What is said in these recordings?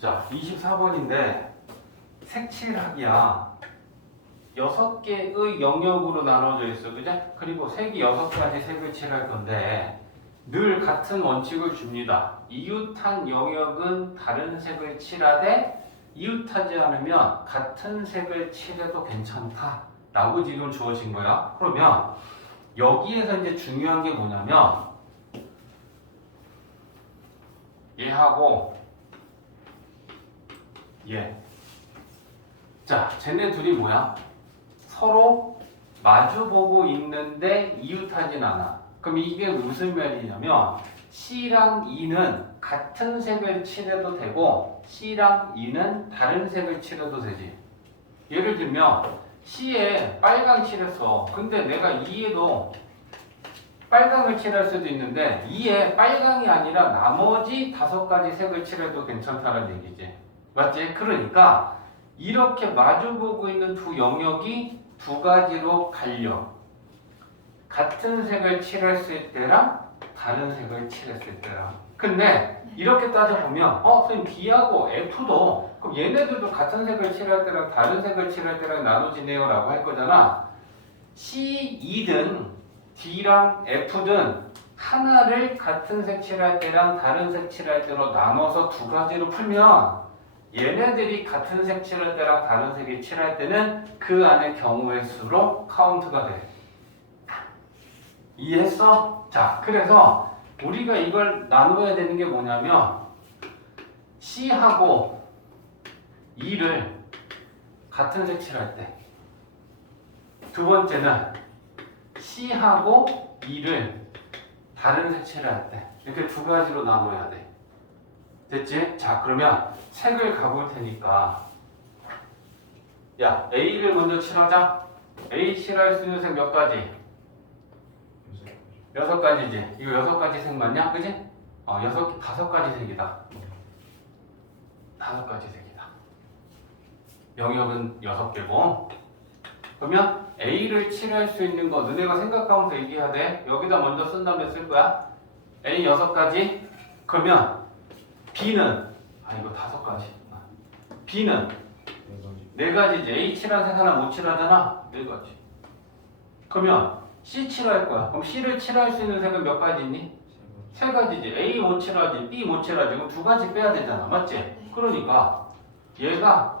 자, 24번인데 색칠하기야 6개의 영역으로 나눠져 있어, 그죠? 그리고 색이 6가지 색을 칠할 건데 늘 같은 원칙을 줍니다. 이웃한 영역은 다른 색을 칠하되 이웃하지 않으면 같은 색을 칠해도 괜찮다 라고 지금 주어진 거야. 그러면 여기에서 이제 중요한 게 뭐냐면 얘하고 얘. 자, 쟤네 둘이 뭐야? 서로 마주보고 있는데 이웃하진 않아. 그럼 이게 무슨 말이냐면 C랑 E는 같은 색을 칠해도 되고 C랑 E는 다른 색을 칠해도 되지. 예를 들면 C에 빨강 칠했어. 근데 내가 E에도 빨강을 칠할 수도 있는데 E에 빨강이 아니라 나머지 5가지 색을 칠해도 괜찮다는 얘기지. 맞지? 그러니까 이렇게 마주보고 있는 두 영역이 2가지로 갈려. 같은 색을 칠했을 때랑 다른 색을 칠했을 때랑. 근데 이렇게 따져보면 선생님 B하고 F도 그럼 얘네들도 같은 색을 칠할 때랑 다른 색을 칠할 때랑 나눠지네요 라고 할 거잖아. C, E든 D랑 F든 하나를 같은 색 칠할 때랑 다른 색 칠할 때로 나눠서 2가지로 풀면 얘네들이 같은 색 칠할 때랑 다른 색이 칠할 때는 그 안의 경우의 수로 카운트가 돼. 이해했어? 자, 그래서 우리가 이걸 나눠야 되는 게 뭐냐면 C하고 E를 같은 색 칠할 때, 두 번째는 C하고 E를 다른 색 칠할 때 이렇게 2가지로 나눠야 돼. 됐지? 자, 그러면 색을 가볼 테니까 야, A를 먼저 칠하자. A 칠할 수 있는 색 몇 가지? 6가지지. 이거 6가지 색 맞냐? 그지? 5가지 색이다. 5가지 색이다. 영역은 6개고. 그러면 A를 칠할 수 있는 거 너네가 생각하면서 얘기해야 돼. 여기다 먼저 쓴 다음에 쓸 거야. A 6가지. 그러면 B는 이거 5가지. B는 4가지지. A 칠한 색 하나 못 칠하잖아. 4가지. 그러면 C 칠할 거야. 그럼 C를 칠할 수 있는 색은 몇 가지 있니? 3가지지. A 못 칠하지, B 못 칠하지. 그럼 2가지 빼야 되잖아. 맞지? 그러니까 얘가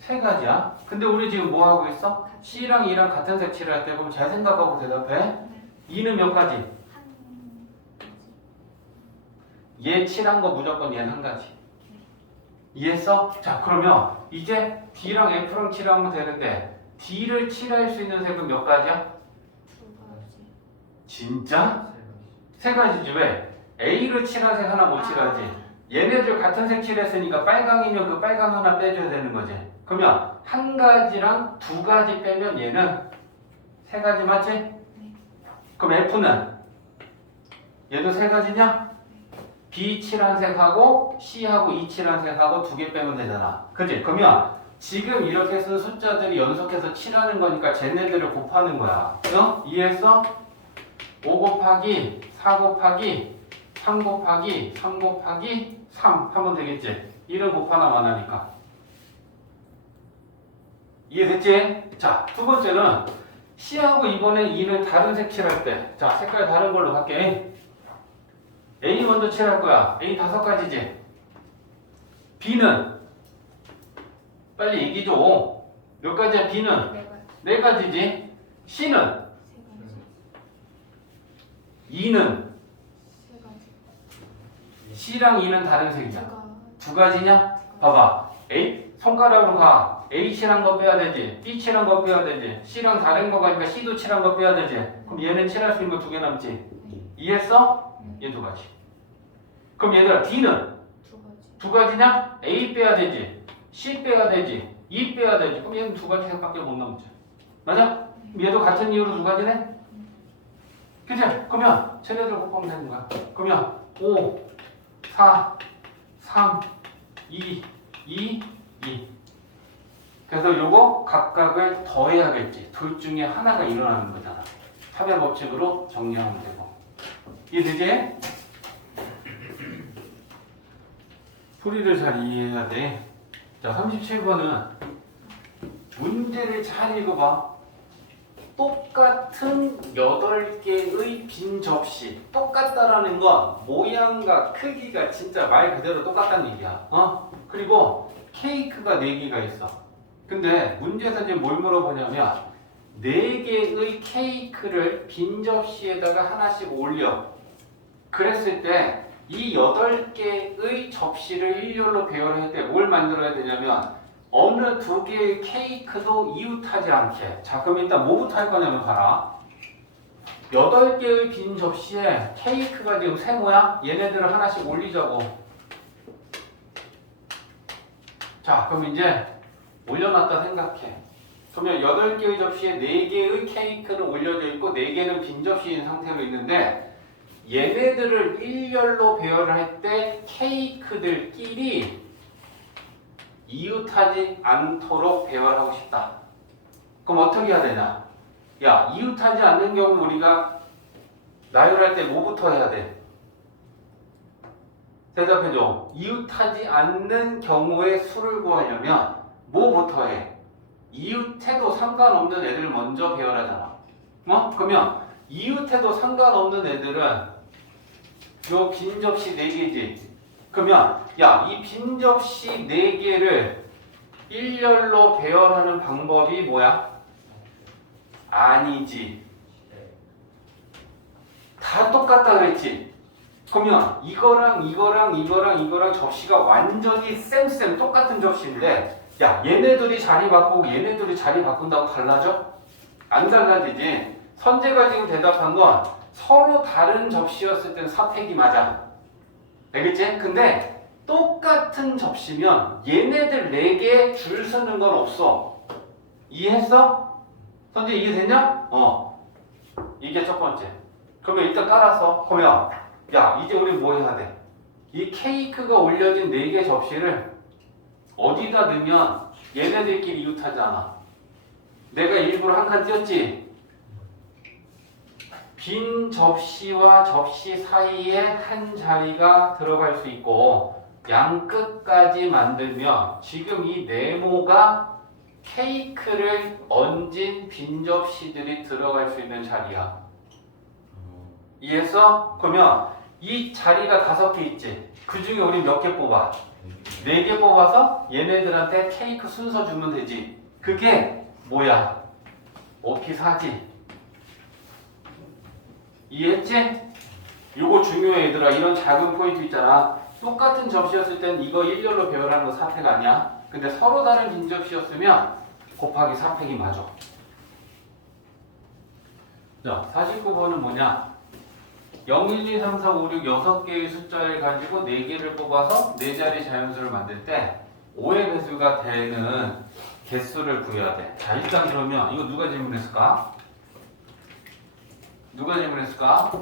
3가지야. 근데 우리 지금 뭐 하고 있어? C랑 E랑 같은 색 칠할 때 그럼 잘 생각하고 대답해. E는 몇 가지? 얘 칠한 거 무조건 얘는 1가지. 이해했어? 자, 그러면 이제 D랑 F랑 칠하면 되는데 D를 칠할 수 있는 색은 몇 가지야? 2가지. 진짜? 3가지지. 왜? A를 칠한 색 하나 못 칠하지. 얘네들 같은 색 칠했으니까 빨강이면 그 빨강 하나 빼줘야 되는 거지. 그러면 1가지랑 2가지 빼면 얘는 3가지 맞지? 그럼 F는? 얘도 3가지냐? B 칠한 색하고 C하고 E 칠한 색하고 2개 빼면 되잖아. 그치? 그러면 지금 이렇게 쓴 숫자들이 연속해서 칠하는 거니까 쟤네들을 곱하는 거야. 이해했어? 5 곱하기 4 곱하기 3 곱하기 3 곱하기 3 하면 되겠지? 1은 곱하나 만하니까. 이해됐지? 자, 두 번째는 C하고 이번에 E는 다른 색 칠할 때. 자, 색깔 다른 걸로 갈게. A 먼저 칠할 거야. A 5가지지. B는 빨리 얘기 줘. 몇 가지야? B는 4가지지. C는 2는 C랑 E는 다른 색이야. 2가지냐? 봐봐. A 손가락으로 가. A 칠한 거 빼야 되지. B 칠한 거 빼야 되지. C랑 다른 거 가니까 C도 칠한 거 빼야 되지. 그럼 얘는 칠할 수 있는 거 2개 남지. 이해했어? 얘 2가지. 그럼 얘들아 D는 2가지냐? A 빼야 되지. C 빼야 되지. E 빼야 되지. 그럼 얘는 2가지 색밖에 못 남지. 맞아? 그럼 얘도 같은 이유로 2가지네? 그치? 그러면 쟤네들 곱하면 되는 거야. 그러면 5, 4, 3, 2, 2, 2. 그래서 요거 각각을 더해야겠지. 둘 중에 하나가 일어나는 거잖아. 합의 법칙으로 정리하면 되고. 이해되지? 풀이를 잘 이해해야 돼. 자, 37번은 문제를 잘 읽어봐. 똑같은 8개의 빈 접시. 똑같다라는 건 모양과 크기가 진짜 말 그대로 똑같다는 얘기야. 그리고 케이크가 4개가 있어. 근데 문제에서 이제 뭘 물어보냐면 4개의 케이크를 빈 접시에다가 하나씩 올려. 그랬을 때 이 8개의 접시를 일렬로 배열할 때 뭘 만들어야 되냐면 어느 2개의 케이크도 이웃하지 않게. 자, 그럼 일단 뭐부터 할 거냐면 봐라. 8개의 빈 접시에 케이크가 지금 세모야? 얘네들을 하나씩 올리자고. 자, 그럼 이제 올려놨다 생각해. 그러면 8개의 접시에 4개의 케이크는 올려져 있고 4개는 빈 접시인 상태로 있는데 얘네들을 일렬로 배열할 때 케이크들끼리 이웃하지 않도록 배열하고 싶다. 그럼 어떻게 해야 되냐? 야, 이웃하지 않는 경우 우리가 나열할 때 뭐부터 해야 돼? 대답해줘. 이웃하지 않는 경우의 수를 구하려면 뭐부터 해? 이웃해도 상관없는 애들 먼저 배열하잖아. 그러면 이웃해도 상관없는 애들은 요 빈 접시 4개지. 그러면 야, 이 빈 접시 4개를 일렬로 배열하는 방법이 뭐야? 아니지. 다 똑같다 그랬지. 그러면 이거랑 접시가 완전히 쌤 똑같은 접시인데 야, 얘네들이 자리 바꾸고 얘네들이 자리 바꾼다고 달라져? 안 달라지지. 선재가 지금 대답한 건 서로 다른 접시였을 땐 사택이 맞아. 알겠지? 근데 똑같은 접시면 얘네들 4개 줄 서는 건 없어. 이해했어? 선재 이해됐냐? 이게 첫 번째. 그러면 일단 따라서 그러면 야, 이제 우리 뭐 해야 돼? 이 케이크가 올려진 4개 접시를 어디다 넣으면 얘네들끼리 이웃하지 않아. 내가 일부러 한 칸 띄었지? 빈 접시와 접시 사이에 한 자리가 들어갈 수 있고 양 끝까지 만들면 지금 이 네모가 케이크를 얹은 빈 접시들이 들어갈 수 있는 자리야. 이해했어? 그러면 이 자리가 5개 있지? 그 중에 우리 몇 개 뽑아? 4개 뽑아서 얘네들한테 케이크 순서 주면 되지. 그게 뭐야? 오피4지. 이해했지? 요거 중요해 얘들아. 이런 작은 포인트 있잖아. 똑같은 접시였을 땐 이거 일렬로 배열하는 거 4팩 아니야? 근데 서로 다른 빈 접시였으면 곱하기 4팩이 맞아. 자, 49번은 뭐냐? 0, 1, 2, 3, 4, 5, 6, 6개의 숫자를 가지고 4개를 뽑아서 4자리 자연수를 만들 때 5의 배수가 되는 개수를 구해야 돼. 자, 일단 그러면 이거 누가 질문했을까? 누가 질문했을까? 저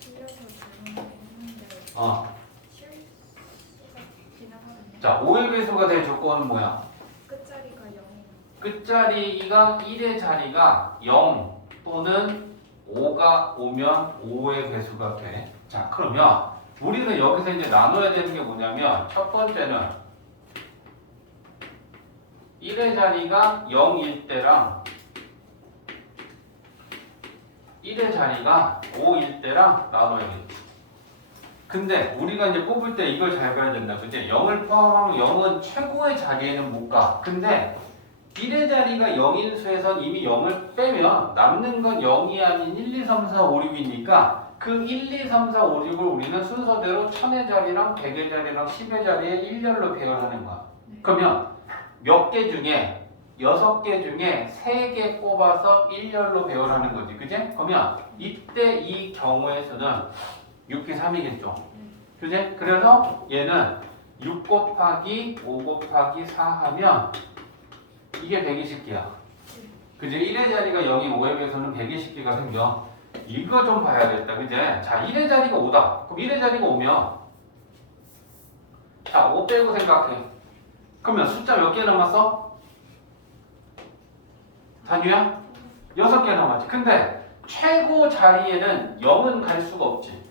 틀려서 질문했는데 실수가 하네요. 자, 5의 배수가 될 조건은 뭐야? 끝자리가 0이에요. 끝자리가 1의 자리가 0 또는 5가 오면 5의 배수가 돼. 자, 그러면 우리는 여기서 이제 나눠야 되는 게 뭐냐면 첫 번째는 1의 자리가 0일 때랑 1의 자리가 5일 때랑 나눠야겠지. 근데 우리가 이제 뽑을 때 이걸 잘 봐야 된다. 그치? 0을 포함하면 0은 최고의 자리에는 못 가. 근데 1의 자리가 0인 수에선 이미 0을 빼면 남는 건 0이 아닌 1, 2, 3, 4, 5, 6이니까 그 1, 2, 3, 4, 5, 6을 우리는 순서대로 1000의 자리랑 100의 자리랑 10의 자리에 일렬로 배열하는 거야. 그러면 몇 개 중에 6개 중에 3개 뽑아서 일렬로 배열하는 거지. 그지? 그러면 이때 이 경우의 수는 6기 3이겠죠. 그지? 그래서 얘는 6 곱하기 5 곱하기 4 하면 이게 120개야. 그지? 1의 자리가 0인 5에 비해서는 120개가 생겨. 이거 좀 봐야겠다. 그지? 자, 1의 자리가 5다. 그럼 1의 자리가 5면 자, 5 빼고 생각해. 그러면 숫자 몇 개 남았어? 단위야? 6개 남았지. 근데 최고 자리에는 0은 갈 수가 없지.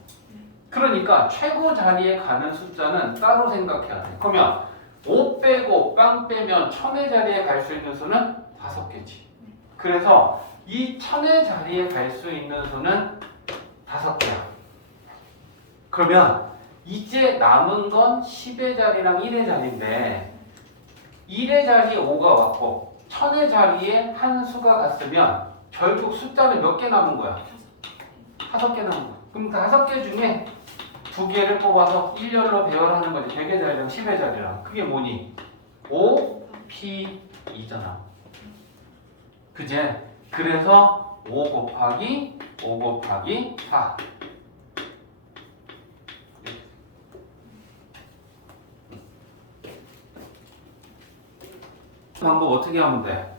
그러니까 최고 자리에 가는 숫자는 따로 생각해야 돼. 그러면 5 빼고 빵 빼면 1000의 자리에 갈 수 있는 수는 5개지. 그래서 이 1000의 자리에 갈 수 있는 수는 5개야. 그러면 이제 남은 건 10의 자리랑 1의 자리인데 1의 자리에 5가 왔고 1000의 자리에 한 수가 갔으면 결국 숫자는 몇 개 남은 거야? 5개 남은 거야. 그럼 5개 중에 2개를 뽑아서 일렬로 배열하는 거지. 100의 자리랑 10의 자리랑. 그게 뭐니? 5, P, 2잖아. 그제? 그래서 5 곱하기 5 곱하기 4. 방법 어떻게 하면 돼?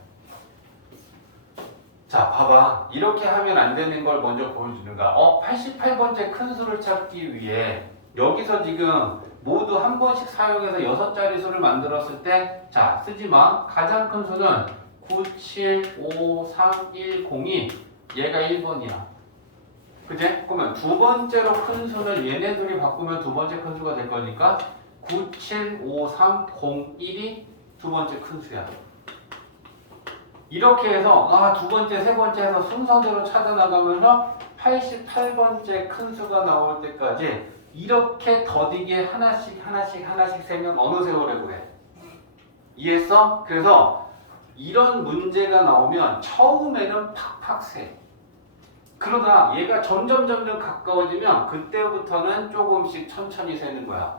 자, 봐봐. 이렇게 하면 안 되는 걸 먼저 보여주는 거야. 88번째 큰 수를 찾기 위해 여기서 지금 모두 한 번씩 사용해서 6자리 수를 만들었을 때, 자, 쓰지 마. 가장 큰 수는 9, 7, 5, 3, 1, 0이 얘가 1번이야. 그제? 그러면 두 번째로 큰 수는 얘네들이 바꾸면 두 번째 큰 수가 될 거니까 9, 7, 5, 3, 0, 1이 두 번째 큰 수야. 이렇게 해서 두 번째, 세 번째 해서 순서대로 찾아나가면서 88번째 큰 수가 나올 때까지 이렇게 더디게 하나씩 세면 어느 세월에 구해? 이해했어? 그래서 이런 문제가 나오면 처음에는 팍팍 세. 그러다 얘가 점점 가까워지면 그때부터는 조금씩 천천히 세는 거야.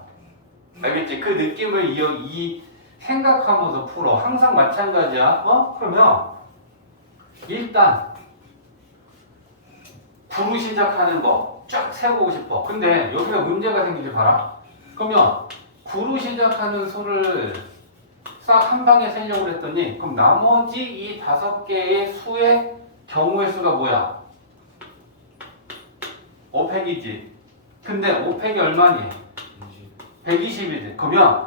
알겠지? 그 느낌을 생각하면서 풀어. 항상 마찬가지야. 그러면 일단 9로 시작하는 거 쫙 세보고 싶어. 근데 여기가 문제가 생기지 봐라. 그러면 9로 시작하는 수를 싹 한 방에 세려고 했더니 그럼 나머지 이 5개의 수의 경우의 수가 뭐야? 5팩이지. 근데 5팩이 얼마니? 120이지. 그러면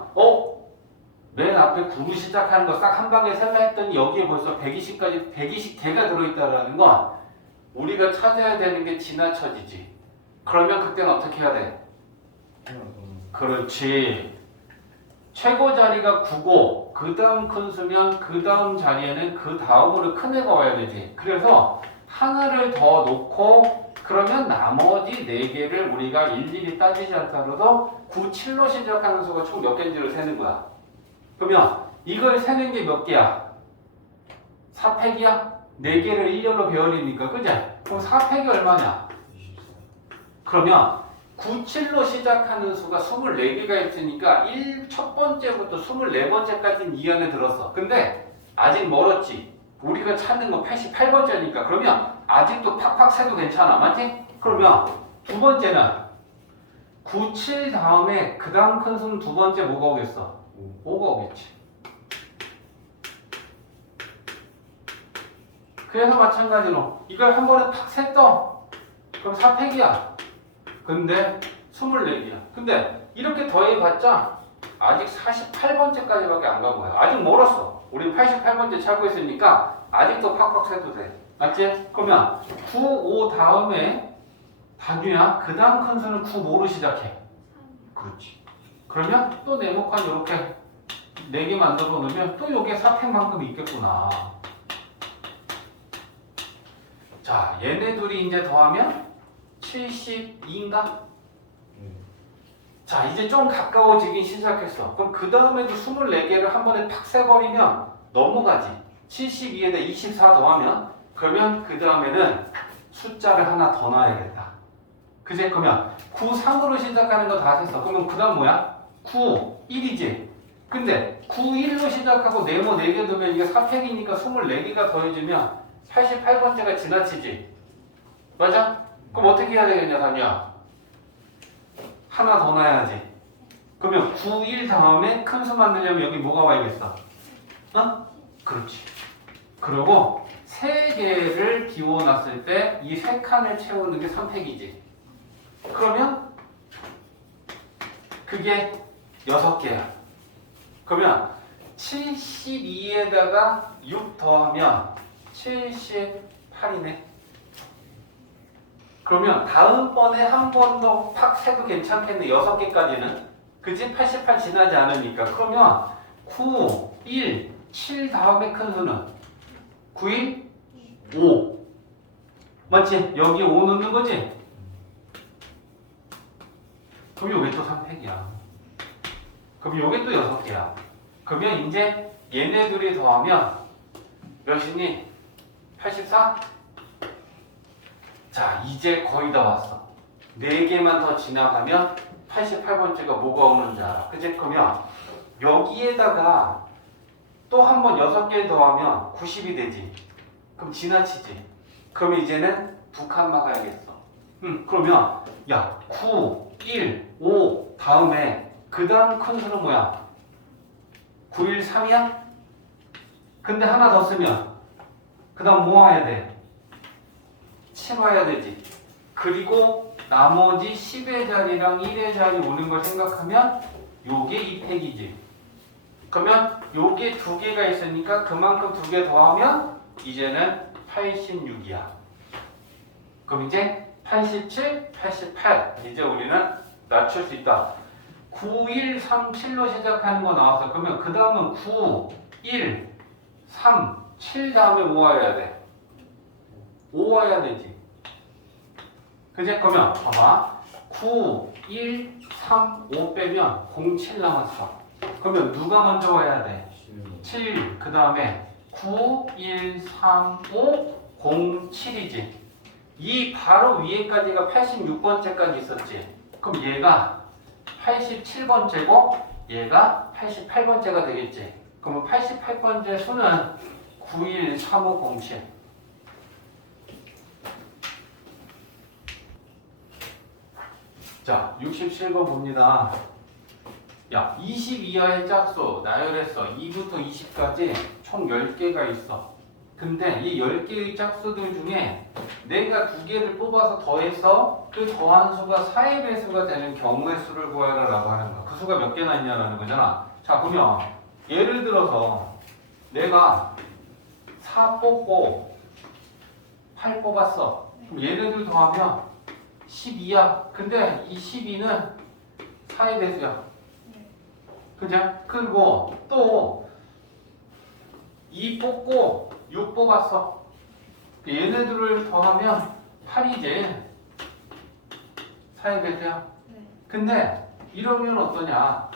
맨 앞에 9로 시작하는 거 싹 한 방에 세려 했더니 여기에 벌써 120까지 120개가 들어있다라는 건 우리가 찾아야 되는 게 지나쳐지지. 그러면 그때는 어떻게 해야 돼? 그렇지. 최고 자리가 9고 그 다음 큰 수면 그 다음 자리에는 그 다음으로 큰 애가 와야 되지. 그래서 하나를 더 놓고 그러면 나머지 4개를 우리가 일일이 따지지 않더라도 9, 7로 시작하는 수가 총 몇 개인지를 세는 거야. 그러면 이걸 세는 게 몇 개야? 4팩이야? 4개를 일렬로 배열이니까, 그지? 그럼 4팩이 얼마냐? 그러면 9, 7로 시작하는 수가 24개가 있으니까 첫 번째부터 24번째까지는 이 안에 들었어. 근데 아직 멀었지. 우리가 찾는 건 88번째니까 그러면 아직도 팍팍 세도 괜찮아. 맞지? 그러면 두 번째는 9, 7 다음에 그 다음 큰 수는 두 번째 뭐가 오겠어? 5가 오겠지. 그래서 마찬가지로 이걸 한 번에 팍 셌어. 그럼 4팩이야. 근데 24개야. 근데 이렇게 더해봤자 아직 48번째까지밖에 안 간 거야. 아직 멀었어. 우리 88번째 찾고 있으니까 아직도 팍팍 세도 돼. 맞지? 그러면 9, 5 다음에 단위야. 그 다음 큰 수는 9, 5로 시작해. 그렇지. 그러면 또 네모칸 이렇게 4개 만들어 놓으면 또 여기에 4팩만큼 있겠구나. 자, 얘네 둘이 이제 더하면 72인가? 자, 이제 좀 가까워지긴 시작했어. 그럼 그 다음에도 24개를 한 번에 팍 세버리면 넘어가지. 72에다 24 더하면 그러면 그 다음에는 숫자를 하나 더 놔야겠다. 그제? 그러면 9, 3으로 시작하는 거 다 했어. 그러면 그 다음 뭐야? 9, 1이지. 근데 9, 1로 시작하고 네모 4개 두면 이게 4팩이니까 24개가 더해지면 88번째가 지나치지. 맞아? 그럼 어떻게 해야 되겠냐, 단위야? 하나 더 놔야지. 그러면 9, 1 다음에 큰 수 만들려면 여기 뭐가 와야겠어? 그렇지. 그리고 3개를 비워놨을 때 이 3칸을 채우는 게 3팩이지. 그러면 그게 6개야. 그러면 72에다가 6 더하면 78이네. 그러면 다음번에 한 번 더 팍 세도 괜찮겠네. 6개까지는. 그지? 88 지나지 않으니까. 그러면 9, 1, 7 다음에 큰 수는 9, 1, 5. 맞지? 여기 5 넣는 거지? 그럼 요게 또 3팩이야. 그럼 요게 또 6개야. 그러면 이제 얘네 둘이 더하면 몇이니? 84? 자, 이제 거의 다 왔어. 4개만 더 지나가면 88번째가 뭐가 오는지 알아. 그치? 그러면 여기에다가 또 한 번 6개 더하면 90이 되지. 그럼 지나치지. 그러면 이제는 두 칸 막아야겠어. 그러면 야 9, 1, 5 다음에 그 다음 큰 수는 뭐야? 9, 1, 3이야? 근데 하나 더 쓰면 그 다음 뭐 와야 돼? 7 와야 되지. 그리고 나머지 10의 자리랑 1의 자리 오는 걸 생각하면 요게 2팩이지. 그러면 요게 2개가 있으니까 그만큼 2개 더하면 이제는 86이야. 그럼 이제 87, 88 이제 우리는 낮출 수 있다. 9, 1, 3, 7로 시작하는 거 나왔어. 그러면 그 다음은 9, 1, 3, 7 다음에 뭐 와야 돼? 5 와야 되지. 그지? 그러면 봐봐. 9, 1, 3, 5 빼면 0, 7 남았어. 그러면 누가 먼저 와야 돼? 7. 그 다음에 9, 1, 3, 5, 0, 7이지. 이 바로 위에까지가 86번째까지 있었지. 그럼 얘가 87번째고 얘가 88번째가 되겠지. 그러면 88번째 수는 913507. 자, 67번 봅니다. 야, 20 이하의 짝수 나열했어. 2부터 20까지 총 10개가 있어. 근데 이 10개의 짝수들 중에 내가 2개를 뽑아서 더해서 그 더한 수가 4의 배수가 되는 경우의 수를 구하라 라고 하는 거야. 그 수가 몇 개나 있냐라는 거잖아. 자, 그러면 예를 들어서 내가 4 뽑고 8 뽑았어. 그럼 얘네들 더하면 12야. 근데 이 12는 4의 배수야. 그죠? 그리고 또 2 뽑고 6 뽑았어. 얘네들을 더하면 8이지. 4의 배수야. 근데 이러면 어떠냐?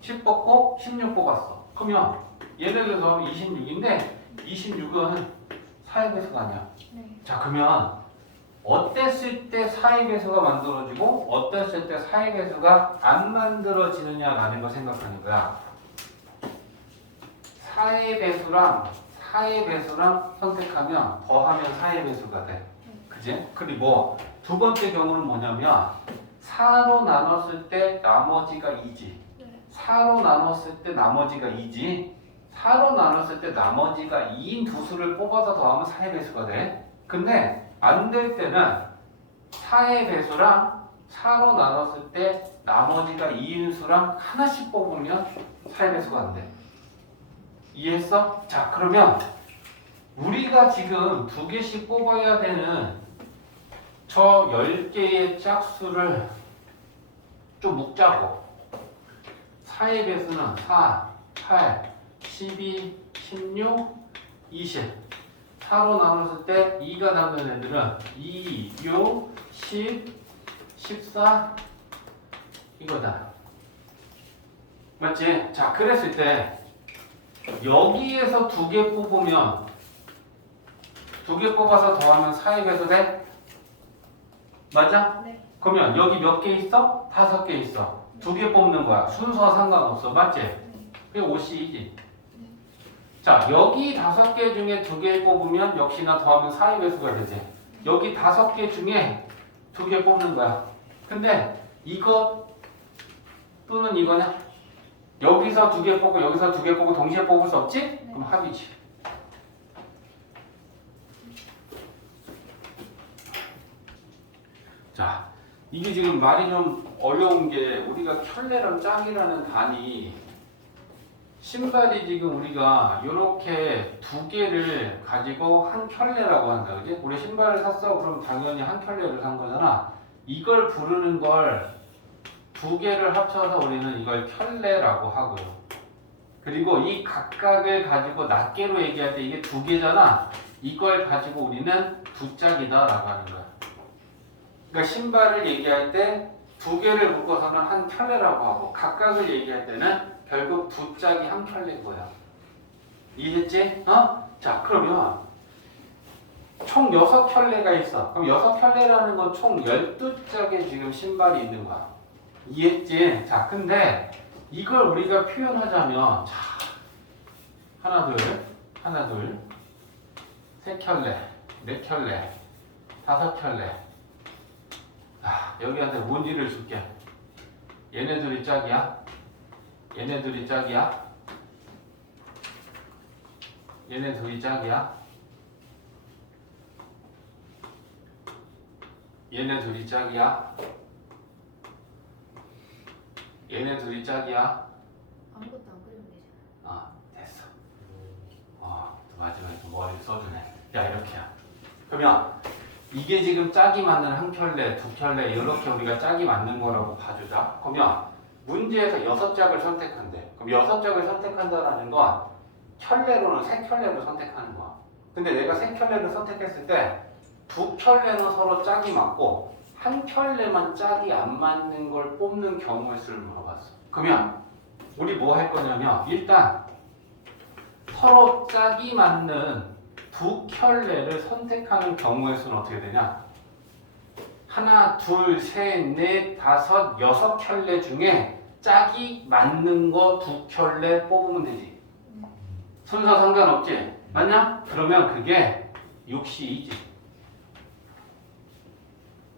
10 뽑고 16 뽑았어. 그러면 얘네들 더하면 26인데 26은 4의 배수가 아니야. 자, 그러면 어땠을 때 4의 배수가 만들어지고 어땠을 때 4의 배수가 안 만들어지느냐라는 걸 생각하는 거야. 4의 배수랑 4의 배수랑 선택하면 더하면 4의 배수가 돼. 그지? 그리고 두 번째 경우는 뭐냐면 4로 나눴을 때 나머지가 2지. 4로 나눴을 때 나머지가 2지. 4로 나눴을 때 나머지가 2인 두 수를 뽑아서 더하면 4의 배수가 돼. 근데 안 될 때는 4의 배수랑 4로 나눴을 때 나머지가 2인 수랑 하나씩 뽑으면 4의 배수가 안 돼. 이해했어? 자, 그러면 우리가 지금 2개씩 뽑아야 되는 저 10개의 짝수를 좀 묶자고. 4의 배수는 4, 8, 12, 16, 20. 4로 나눴을 때 2가 담는 애들은 2, 6, 10, 14 이거다. 맞지? 자, 그랬을 때 여기에서 2개 뽑으면 2개 뽑아서 더하면 4의 배수 돼? 맞아? 네. 그러면 여기 몇 개 있어? 5개 있어. 2개 뽑는 거야. 순서와 상관없어. 맞지? 그게 5C이지. 자, 여기 5개 중에 2개 뽑으면 역시나 더하면 4의 배수가 되지. 여기 5개 중에 2개 뽑는 거야. 근데 이거 또는 이거냐? 여기서 2개 뽑고 여기서 2개 뽑고 동시에 뽑을 수 없지? 그럼 합이지. 자, 이게 지금 말이 좀 어려운 게 우리가 켤레랑 짝이라는 단위 신발이 지금 우리가 이렇게 두 개를 가지고 한 켤레라고 한다, 그지? 우리 신발을 샀어. 그럼 당연히 한 켤레를 산 거잖아. 이걸 부르는 걸 두 개를 합쳐서 우리는 이걸 켤레라고 하고요. 그리고 이 각각을 가지고 낱개로 얘기할 때 이게 두 개잖아. 이걸 가지고 우리는 두 짝이다라고 하는 거야. 그러니까 신발을 얘기할 때 두 개를 묶어서는 한 켤레라고 하고 각각을 얘기할 때는 결국 두 짝이 한 켤레인 거야. 이해했지? 자, 그러면 총 6켤레가 있어. 그럼 6켤레라는 건 총 12짝의 지금 신발이 있는 거야. 이해했지? 자, 근데 이걸 우리가 표현하자면 자, 하나, 둘, 세 켤레, 네 켤레, 다섯 켤레. 여기한테 문제를 줄게. 얘네들이 짝이야? 얘네들이 짝이야? 얘네 둘이 짝이야? 얘네 둘이 짝이야? 얘네 둘이 짝이야? 아무것도 안 그리면 되잖아. 됐어. 마지막에 머리를 써주네. 야, 이렇게야. 그러면 이게 지금 짝이 맞는 한 켤레, 두 켤레 이렇게 우리가 짝이 맞는 거라고 봐주자. 그러면 문제에서 6짝을 선택한대. 그럼 6짝을 선택한다라는 건 켤레로는 세 켤레를 선택하는 거야. 근데 내가 세 켤레를 선택했을 때 두 켤레는 서로 짝이 맞고 한 켤레만 짝이 안 맞는 걸 뽑는 경우의 수를 물어봤어. 그러면 우리 뭐 할 거냐면 일단 서로 짝이 맞는 두 켤레를 선택하는 경우의 수는 어떻게 되냐? 하나, 둘, 셋, 넷, 다섯, 6켤레 중에 짝이 맞는 거 두 켤레 뽑으면 되지. 순서 상관없지? 맞냐? 그러면 그게 6시2지.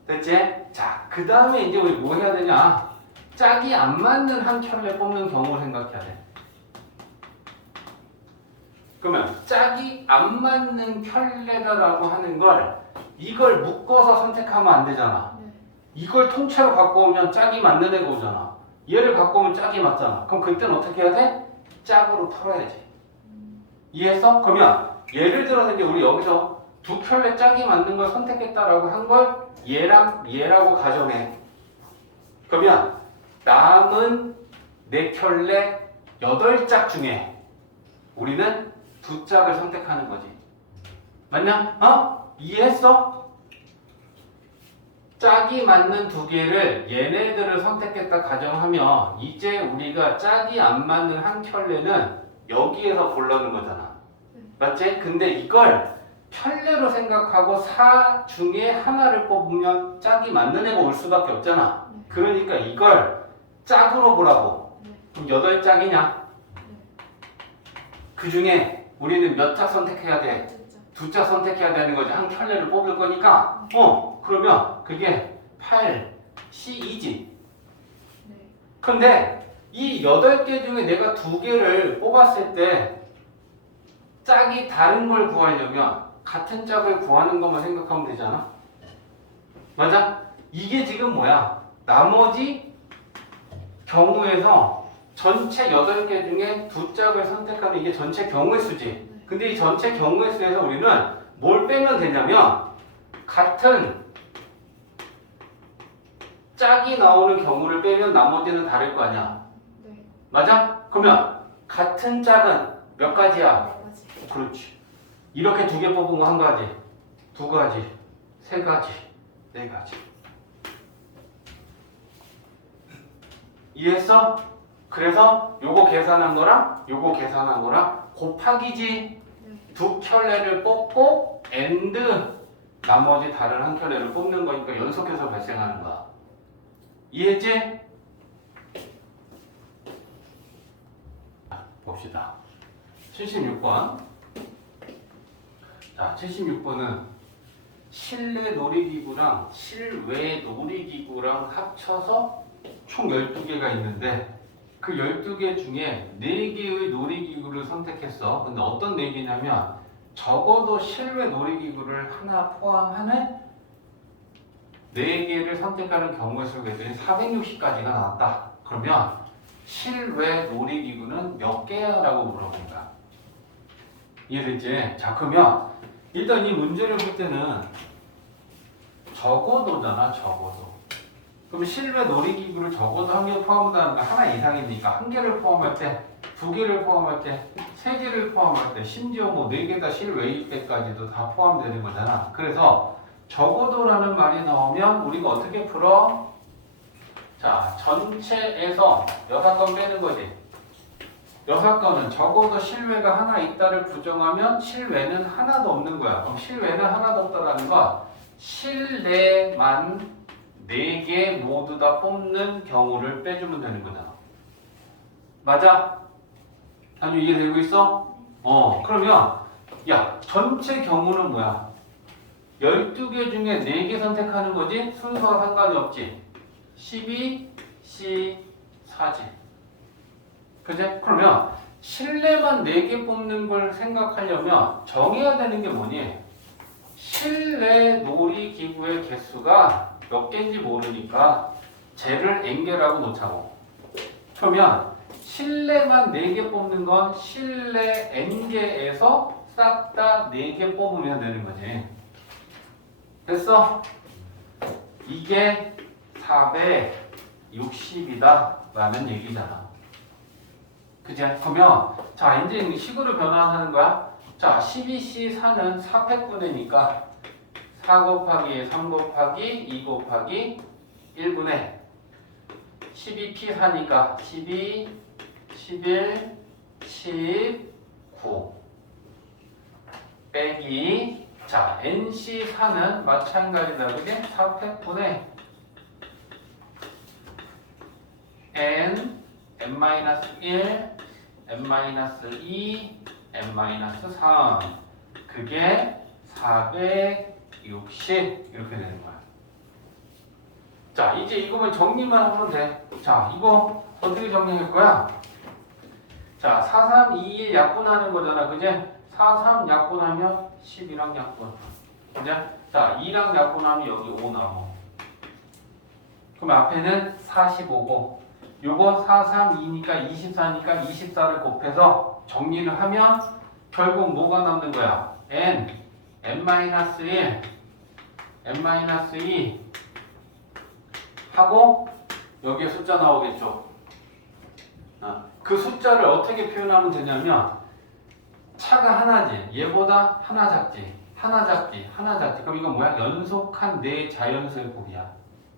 됐지? 자, 그 다음에 이제 우리 뭐 해야 되냐? 짝이 안 맞는 한 켤레 뽑는 경우를 생각해야 돼. 그러면 짝이 안 맞는 켤레다라고 하는 걸 이걸 묶어서 선택하면 안 되잖아. 네. 이걸 통째로 갖고 오면 짝이 맞는 애가 오잖아. 얘를 갖고 오면 짝이 맞잖아. 그럼 그때는 어떻게 해야 돼? 짝으로 털어야지. 이해했어? 그러면 예를 들어서 이제 우리 여기서 두 켤레 짝이 맞는 걸 선택했다라고 한 걸 얘랑 얘라고 가정해. 그러면 남은 네 켤레 8짝 중에 우리는 두 짝을 선택하는 거지. 맞냐? 이해했어? 짝이 맞는 두 개를 얘네들을 선택했다 가정하면 이제 우리가 짝이 안 맞는 한 켤레는 여기에서 고르는 거잖아. 맞지? 근데 이걸 켤레로 생각하고 4 중에 하나를 뽑으면 짝이 맞는 애가 올 수밖에 없잖아. 그러니까 이걸 짝으로 보라고. 그럼 8짝이냐? 그 중에 우리는 몇 짝 선택해야 돼? 두 짝 선택해야 되는 거지. 한 켤레를 뽑을 거니까. 그러면 그게 8, C2지. 근데 이 8개 중에 내가 2개를 뽑았을 때 짝이 다른 걸 구하려면 같은 짝을 구하는 것만 생각하면 되잖아. 맞아? 이게 지금 뭐야? 나머지 경우에서 전체 8개 중에 두 짝을 선택하는 이게 전체 경우의 수지. 근데 이 전체 경우의 수에서 우리는 뭘 빼면 되냐면 같은 짝이 나오는 경우를 빼면 나머지는 다를 거 아니야. 네. 맞아? 그러면 같은 짝은 몇 가지야? 4가지. 그렇지. 이렇게 2개 뽑은 거 1가지, 2가지, 3가지, 4가지. 이해했어? 그래서 요거 계산한 거랑 요거 계산한 거랑 곱하기지. 두 켤레를 뽑고 AND 나머지 다른 한 켤레를 뽑는 거니까 연속해서 발생하는 거야. 이해했지? 봅시다. 76번. 자, 76번은 실내 놀이기구랑 실외 놀이기구랑 합쳐서 총 12개가 있는데 그 12개 중에 4개의 놀이기구를 선택했어. 근데 어떤 4개냐면 적어도 실외 놀이기구를 하나 포함하는 4개를 선택하는 경우의 수가 460까지가 나왔다. 그러면 실외 놀이기구는 몇 개야? 라고 물어본 거야. 이해됐지? 자, 그러면 일단 이 문제를 볼 때는 적어도잖아, 적어도. 그럼 실외 놀이기구를 적어도 한 개 포함한다는 거 하나 이상이니까 한 개를 포함할 때, 두 개를 포함할 때, 세 개를 포함할 때, 심지어 뭐 네 개 다 실외일 때까지도 다 포함되는 거잖아. 그래서 적어도라는 말이 나오면 우리가 어떻게 풀어? 자, 전체에서 6건 빼는 거지. 6건은 적어도 실외가 하나 있다를 부정하면 실외는 하나도 없는 거야. 그럼 실외는 하나도 없다라는 건 실내만 4개 모두 다 뽑는 경우를 빼주면 되는 거잖아. 맞아? 단유 이해되고 있어? 그러면 야, 전체 경우는 뭐야? 12개 중에 4개 선택하는 거지? 순서와 상관이 없지. 12, C, 4지. 그지? 그러면 실내만 4개 뽑는 걸 생각하려면 정해야 되는 게 뭐니? 실내 놀이기구의 개수가 몇 개인지 모르니까 쟤를 N개라고 놓자고. 그러면 실내만 4개 뽑는 건 실내 N개에서 싹 다 4개 뽑으면 되는 거지. 됐어? 이게 460이다 라는 얘기잖아. 그치? 그러면 자 이제 식으로 변화하는 거야. 자 12C4는 4팩분의니까 4 곱하기 3 곱하기 2 곱하기 1분의 12P4니까 12, 11, 19 빼기 자 NC4는 마찬가지다. 그지? 4팩분의 N, N-1, N-2, N-3 그게 460 이렇게 되는 거야. 자 이제 이거만 정리만 하면 돼. 자 이거 어떻게 정리할 거야? 자 4, 3, 2, 1 약분하는 거잖아. 그지? 4, 3 약분하면 10이랑 약분. 그지? 자 2랑 약분하면 여기 5 나오고. 그럼 앞에는 45고 요거 4, 3, 2니까 24니까 24를 곱해서 정리를 하면 결국 뭐가 남는 거야? N, N-1, N-2 하고 여기에 숫자 나오겠죠? 그 숫자를 어떻게 표현하면 되냐면 차가 하나지 얘보다 하나 작지 하나 작지 하나 작지 그럼 이건 뭐야? 연속한 4자연수의 곱이야.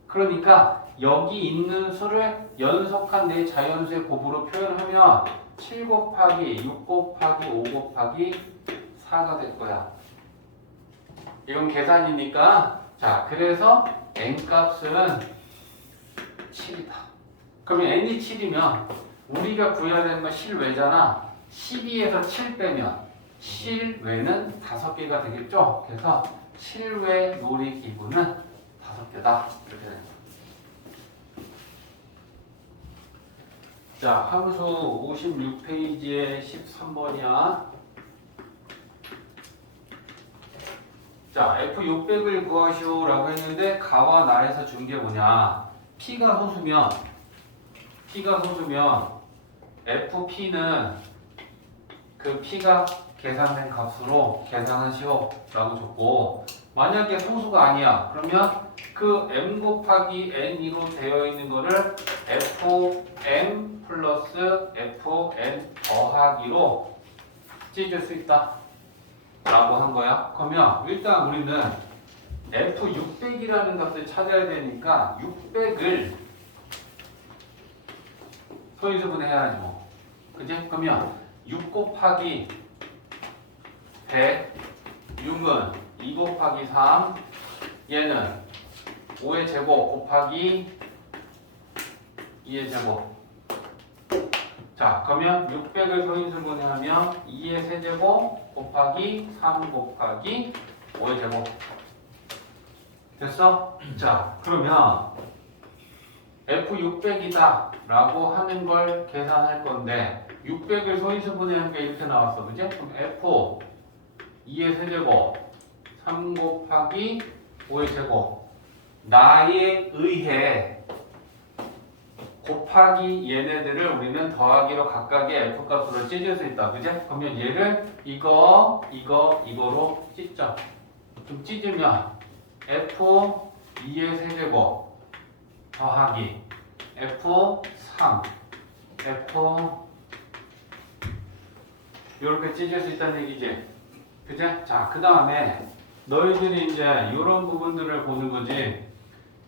그러니까 여기 있는 수를 연속한 4자연수의 곱으로 표현하면 7 곱하기 6 곱하기 5 곱하기 4가 될 거야. 이건 계산이니까 자 그래서 n값은 7이다. 그러면 n이 7이면 우리가 구해야 되는 건 실외잖아. 12에서 7 빼면 실외는 5개가 되겠죠. 그래서 실외 놀이기구는 5개다. 이렇게 되는 거야. 자, 함수 56페이지에 13번이야. 자, F600을 구하시오라고 했는데 가와 나에서 준 게 뭐냐? P가 소수면 FP는 그 P가 계산된 값으로 계산하시오 라고 줬고 만약에 소수가 아니야. 그러면 그 M 곱하기 N으로 되어 있는 거를 FM 플러스 FN 더하기로 찢을 수 있다 라고 한 거야. 그러면 일단 우리는 F600이라는 값을 찾아야 되니까 600을 소인수분 해야지 뭐. 그지? 그러면 6 곱하기 100 6은 2 곱하기 3 얘는 5의 제곱 곱하기 2의 제곱. 자 그러면 600을 소인수분해하면 2의 세제곱 곱하기 3 곱하기 5의 제곱. 됐어? 자 그러면 F600이다 라고 하는 걸 계산할 건데 600을 소인수분해하는 게 이렇게 나왔어. 그지? 그럼 F 2의 세제곱 3 곱하기 5의 제곱 나에 의해 곱하기 얘네들을 우리는 더하기로 각각의 F값으로 찢을 수 있다. 그지? 그러면 얘를 이거로 찢자. 좀 찢으면 F2의 세제곱 더하기 F3 F 이렇게 찢을 수 있다는 얘기지. 그지? 자, 그 다음에 너희들이 이제 이런 부분들을 보는 거지.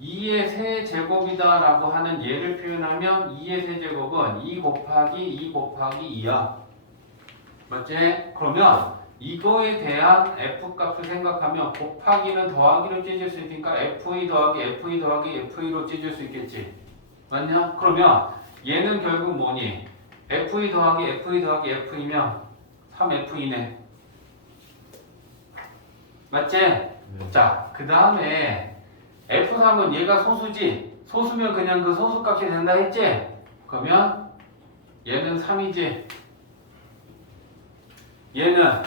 2의 세제곱이다 라고 하는 얘를 표현하면 2의 세제곱은 2 곱하기 2 곱하기 2야. 맞지? 그러면 이거에 대한 F값을 생각하면 곱하기는 더하기로 찢을 수 있으니까 F2 더하기 F2 더하기 F2로 찢을 수 있겠지. 맞냐? 그러면 얘는 결국 뭐니? F2 더하기 F2 더하기 F이면 3F이네. 맞지? 자, 그 다음에 F3은 얘가 소수지. 소수면 그냥 그 소수값이 된다 했지? 그러면 얘는 3이지. 얘는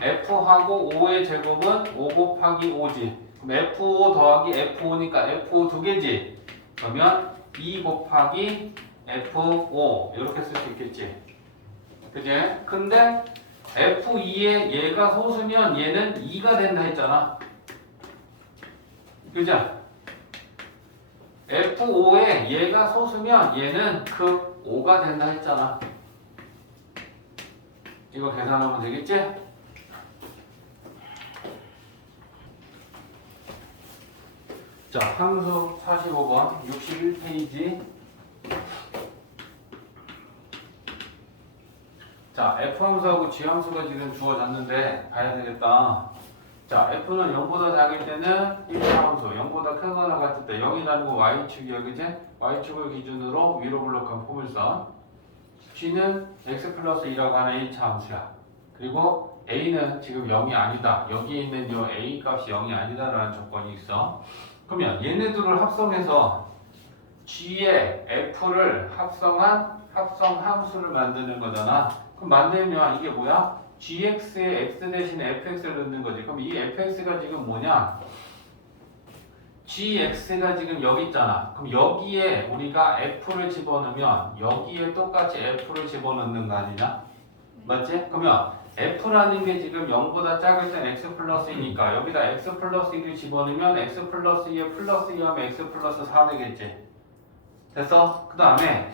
F하고 5의 제곱은 5 곱하기 5지. 그럼 F5 더하기 F5니까 F5 두 개지. 그러면 2 곱하기 F5 이렇게 쓸 수 있겠지. 그지? 근데 F2에 얘가 소수면 얘는 2가 된다 했잖아. 그죠? F5에 얘가 소수면 얘는 극 5가 된다 했잖아. 이거 계산하면 되겠지? 자, 함수 45번 61페이지. 자, F함수하고 G함수가 지금 주어졌는데 봐야 되겠다. 자, F는 0보다 작을 때는 1차함수, 0보다 크거나 같을 때 0이라는 거 Y축이야, 그지? Y축을 기준으로 위로 블록한 포물선. G는 X 플러스 2라고 하는 1차함수야. 그리고 A는 지금 0이 아니다. 여기에 있는 이 A 값이 0이 아니다라는 조건이 있어. 그러면 얘네들을 합성해서 G의 F를 합성한 합성함수를 만드는 거잖아. 그럼 만들면 이게 뭐야? gx에 x 대신에 fx를 넣는 거지. 그럼 이 fx가 지금 뭐냐? gx가 지금 여기 있잖아. 그럼 여기에 우리가 f를 집어넣으면 여기에 똑같이 f를 집어넣는 거 아니냐? 맞지? 그러면 f라는 게 지금 0보다 작을 땐 x 플러스 2니까 여기다 x 플러스 2를 집어넣으면 x 플러스 2에 플러스 2 하면 x 플러스 4 되겠지. 됐어? 그 다음에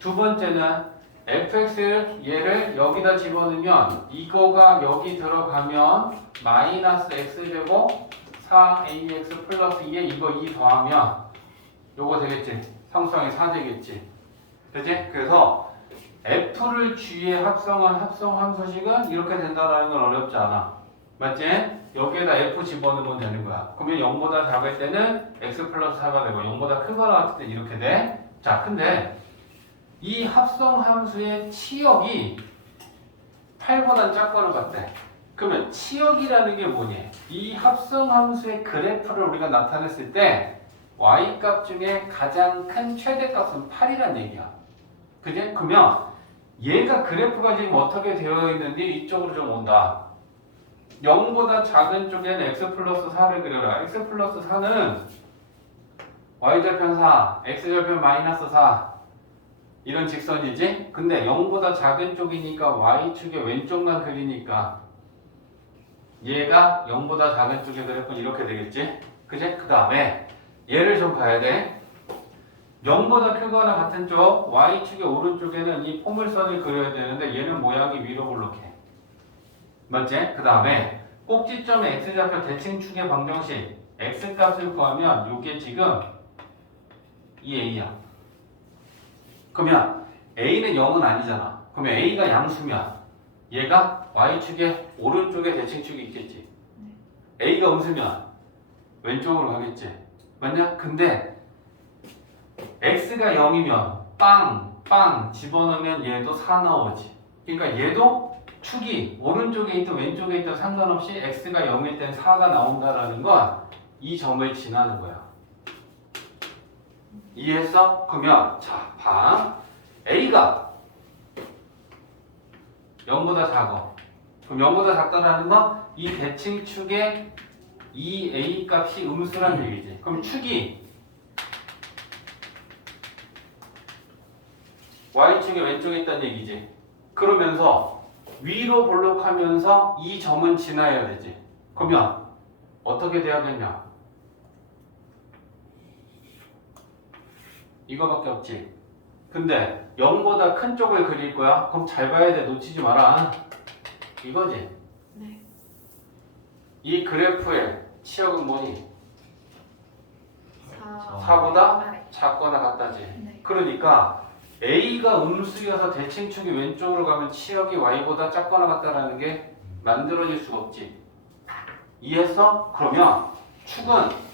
두 번째는 fx 얘를 여기다 집어넣으면 이거가 여기 들어가면 마이너스 x제곱 4ax 플러스 2에 이거 2 더하면 요거 되겠지. 상수항이 4 되겠지. 되지? 그래서 f를 g에 합성한 합성함수식은 이렇게 된다라는 건 어렵지 않아. 맞지? 여기에다 f 집어넣으면 되는 거야. 그러면 0보다 작을 때는 x 플러스 4가 되고 0보다 크거나 같을 때 이렇게 돼. 자, 근데 이 합성함수의 치역이 8보다 작거나 같대. 그러면 치역이라는 게 뭐니? 이 합성함수의 그래프를 우리가 나타냈을 때 y값 중에 가장 큰 최대값은 8이란 얘기야. 그지? 그러면 얘가 그래프가 지금 어떻게 되어 있는지 이쪽으로 좀 온다. 0보다 작은 쪽에는 x 플러스 4를 그려라. x 플러스 4는 y절편 4, x절편 마이너스 4 이런 직선이지? 근데 0보다 작은 쪽이니까 y축의 왼쪽만 그리니까 얘가 0보다 작은 쪽의 그래프는 이렇게 되겠지? 그지? 그 다음에 얘를 좀 봐야 돼. 0보다 크거나 같은 쪽 y축의 오른쪽에는 이 포물선을 그려야 되는데 얘는 모양이 위로 볼록해. 맞지? 그 다음에 꼭지점의 x좌표 대칭축의 방정식 x값을 구하면 이게 지금 이 a야. 그러면 a는 0은 아니잖아. 그러면 a가 양수면 얘가 y축의 오른쪽에 대칭축이 있겠지. a가 음수면 왼쪽으로 가겠지. 맞냐? 근데 x가 0이면 빵 집어넣으면 얘도 4 나오지. 그러니까 얘도 축이 오른쪽에 있든 왼쪽에 있든 상관없이 x가 0일 땐 4가 나온다라는 건 이 점을 지나는 거야. 이해했어? 그러면 자, 봐. a가 0보다 작아. 그럼 0보다 작다라는 건 이 대칭축의 이 a 값이 음수란 얘기지. 그럼 축이 y축의 왼쪽에 있다는 얘기지. 그러면서 위로 볼록하면서 이 점은 지나야 되지. 그러면 어떻게 돼야겠냐? 이거밖에 없지. 근데 0보다 큰 쪽을 그릴 거야. 그럼 잘 봐야 돼. 놓치지 마라. 이거지. 네. 이 그래프의 치역은 뭐니? 4. 4보다 네. 작거나 같다지. 네. 그러니까 A가 음수여서 대칭축이 왼쪽으로 가면 치역이 Y보다 작거나 같다라는 게 만들어질 수가 없지. 이해했어? 그러면 축은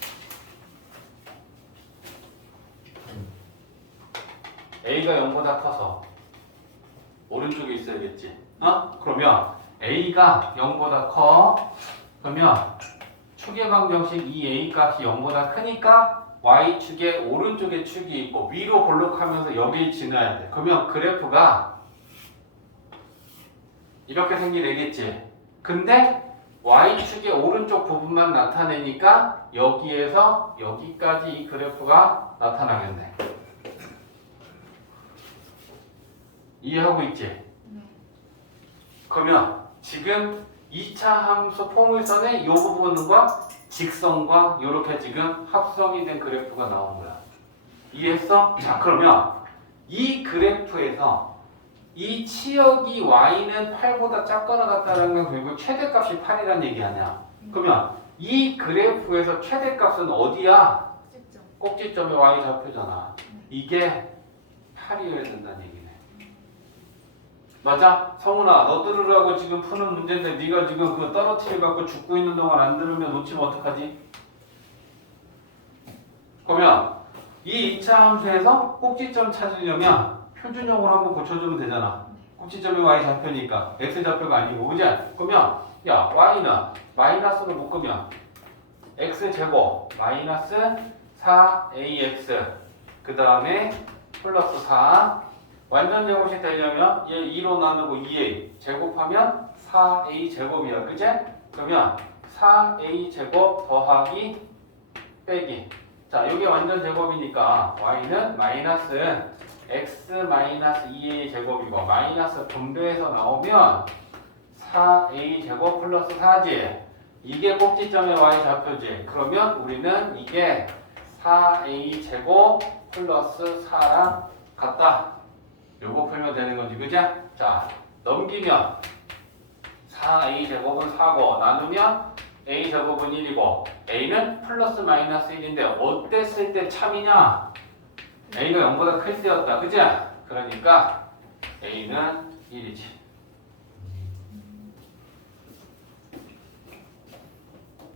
A가 0보다 커서 오른쪽에 있어야겠지. 그러면 A가 0보다 커. 그러면 축의 방정식 이 A 값이 0보다 크니까 Y축의 오른쪽에 축이 있고 위로 볼록하면서 여기 지나야 돼. 그러면 그래프가 이렇게 생기겠지. 근데 Y축의 오른쪽 부분만 나타내니까 여기에서 여기까지 이 그래프가 나타나겠네. 이해하고 있지? 네. 그러면 지금 2차 함수 포물선의 이 부분과 직선과 이렇게 지금 합성이 된 그래프가 나온 거야. 이해했어? 자, 그러면 이 그래프에서 이 치역이 y는 8보다 작거나 같다는 건 결국 최대값이 8이라는 얘기 아니야. 그러면 이 그래프에서 최대값은 어디야? 꼭지점. 꼭지점에 y 좌표잖아. 이게 8이어야 된다는 얘기네. 맞아? 성훈아, 너들으라고 지금 푸는 문제인데 네가 지금 그거 떨어뜨려 갖고 죽고 있는 동안 안 들으면 놓치면 어떡하지? 그러면 이 2차 함수에서 꼭지점 찾으려면 표준형으로 한번 고쳐주면 되잖아. 꼭지점이 y 좌표니까 x 좌표가 아니고, 그지? 그러면 야, y는 마이너스로 묶으면 x 제곱 마이너스 4ax 그 다음에 플러스 4 완전 제곱이 되려면 얘 2로 나누고 2a 제곱하면 4a 제곱이야. 그치? 그러면 4a 제곱 더하기 빼기. 자, 이게 완전 제곱이니까 y는 마이너스 x 마이너스 2a 제곱이고 마이너스 분배해서 나오면 4a 제곱 플러스 4지. 이게 꼭지점의 y 좌표지. 그러면 우리는 이게 4a 제곱 플러스 4랑 같다. 요거 풀면 되는 거지, 그죠? 자, 넘기면 4a 제곱은 4고 나누면 a 제곱은 1이고 a는 플러스 마이너스 1인데 어땠을 때 참이냐? a가 0보다 클 때였다, 그죠? 그러니까 a는 1이지.